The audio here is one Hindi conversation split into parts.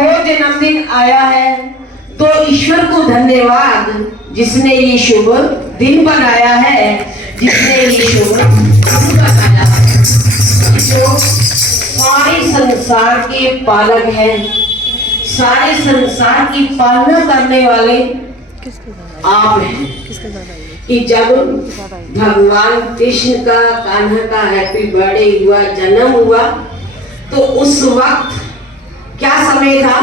जन्मदिन आया है तो ईश्वर को धन्यवाद जिसने ये शुभ दिन बनाया है, जिसने ये शुभ दिन बनाया है, जो सारे संसार के पालक हैं, सारे संसार की पालना करने वाले आप हैं। कि जब भगवान कृष्ण का कान्हा का हैप्पी बर्थडे हुआ, जन्म हुआ, तो उस वक्त क्या समय था?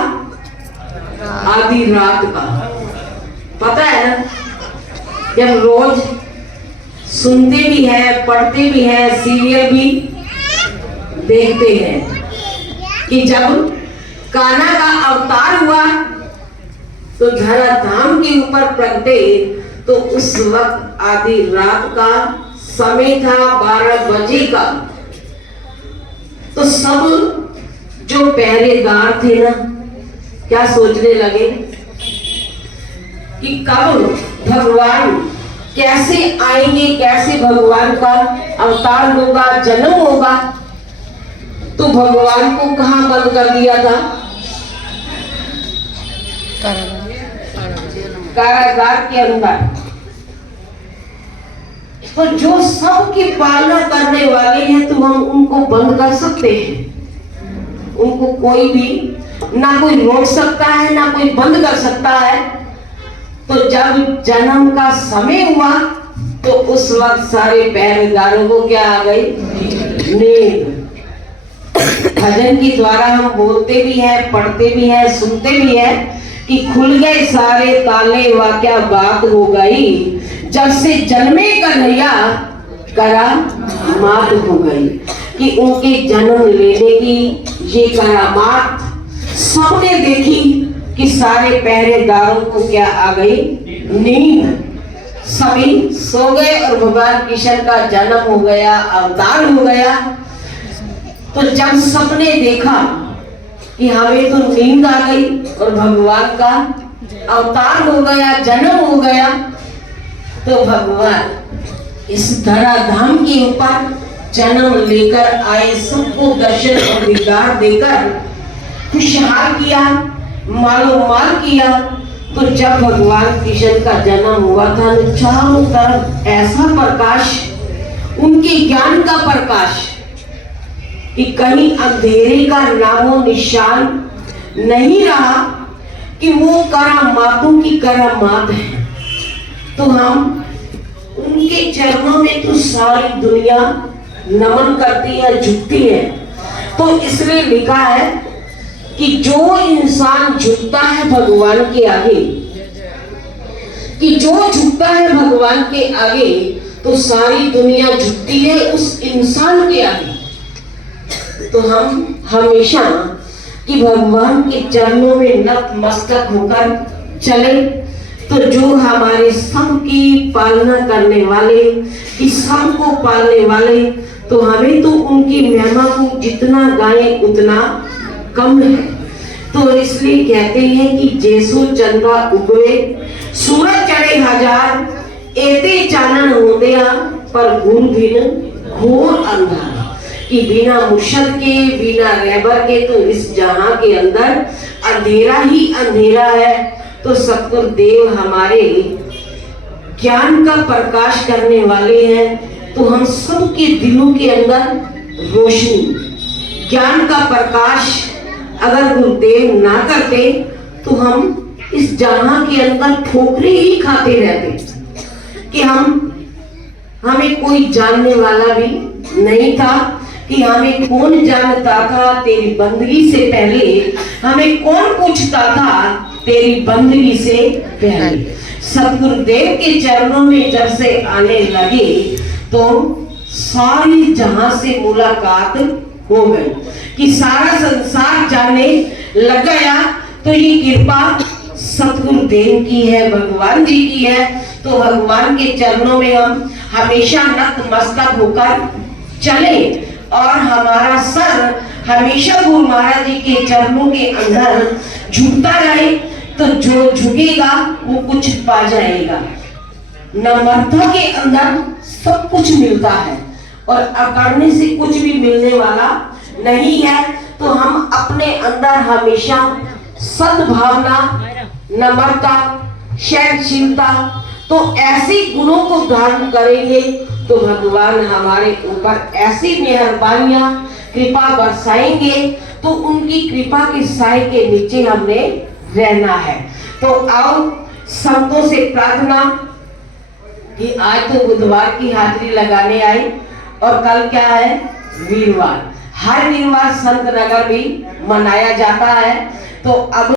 आधी रात का। पता है ना, जब रोज सुनते भी हैं, पढ़ते भी हैं, सीरियल भी देखते हैं कि जब कान्हा का अवतार हुआ तो धराधाम के ऊपर प्रगटे, तो उस वक्त आधी रात का समय था, 12 बजे का। तो सब जो पहरेदार थे ना, क्या सोचने लगे कि कब भगवान कैसे आएंगे, कैसे भगवान का अवतार होगा, जन्म होगा। तो भगवान को कहाँ बंद कर दिया था? कारागार के अंदर। तो जो सबकी पालना करने वाले हैं, तो हम उनको बंद कर सकते हैं? उनको कोई भी ना कोई रोक सकता है, ना कोई बंद कर सकता है। तो जब जन्म का समय हुआ तो उस वक्त सारे पहरेदारों को क्या आ गई? नींद। भजन के द्वारा हम बोलते भी हैं, पढ़ते भी हैं, सुनते भी हैं कि खुल गए सारे ताले, वा क्या बात हो गई, जब से जन्मे कन्हैया करामात हो गई। कि उनके जन्म लेने की ये करामात सबने देखी कि सारे पहरेदारों को क्या आ गई? नींद। सभी सो गए और भगवान कृष्ण का जन्म हो गया, अवतार हो गया। तो जब सबने देखा कि हमें तो नींद आ गई और भगवान का अवतार हो गया, जन्म हो गया, तो भगवान इस धराधाम के ऊपर जन्म लेकर आए, सबको दर्शन और दीदार देकर खुशहाल किया, मालो माल किया। तो जब भगवान कृष्ण का जन्म हुआ था, चारों तरफ ऐसा प्रकाश, उनके ज्ञान का प्रकाश, कि कहीं अंधेरे का नामो निशान नहीं रहा, कि वो करामातों की करामात है। तो हम उनके चरणों में तो सारी दुनिया नमन करती है, झुकती है। तो इसलिए लिखा है कि जो इंसान झुकता है भगवान के आगे, कि जो झुकता है भगवान के आगे, तो सारी दुनिया झुकती है उस इंसान के आगे। तो हम हमेशा कि भगवान के चरणों में नतमस्तक होकर चले। तो जो हमारे सबकी पालना करने वाले, कि सबको पालने वाले, तो हमें तो उनकी महिमा को जितना गाएं उतना कम है। तो इसलिए कहते हैं कि जैसो चंद्रा उगवे, सूरज चढ़े हजार, एते चानन होतिया, पर गुण बिन घोर अंधार। कि बिना मुर्शद के, बिना रहबर के, तो इस जहां के अंदर अंधेरा ही अंधेरा है। तो सतगुरु देव हमारे ज्ञान का प्रकाश करने वाले हैं। तो हम सबके दिलों के अंदर रोशनी, ज्ञान का प्रकाश अगर गुरुदेव ना करते, तो हम इस जहां के अंदर ठोकरे ही खाते रहते। कि हमें कोई जानने वाला भी नहीं था, कि हमें कौन जानता था तेरी बंदगी से पहले, हमें कौन पूछता था तेरी बंदगी से पहले। सतगुरुदेव के चरणों में जब से आने लगे, तो सारी जहां से मुलाकात हो गई, कि सारा संसार जाने लग गया। तो ये कृपा सतगुरुदेव की है, भगवान जी की है। तो भगवान के चरणों में हम हमेशा नतमस्तक होकर चले, और हमारा सर हमेशा गुरु महाराज जी के चरणों के अंदर झुकता रहे। तो जो झुकेगा वो कुछ पा जाएगा। नम्रता के अंदर सब कुछ मिलता है, और अकड़ने से कुछ भी मिलने वाला नहीं है। तो हम अपने अंदर हमेशा सद्भावना, नम्रता, सहनशीलता, तो ऐसी गुणों को धारण करेंगे तो भगवान हमारे ऊपर ऐसी मेहरबानियां, कृपा बरसाएंगे। तो उनकी कृपा के साए के नीचे हमने रहना है। तो आओ संतों से प्रार्थना कि आज तो बुधवार की हाजिरी लगाने आई और कल क्या है, वीरवार। हर वीरवार संत नगर भी मनाया जाता है। तो अब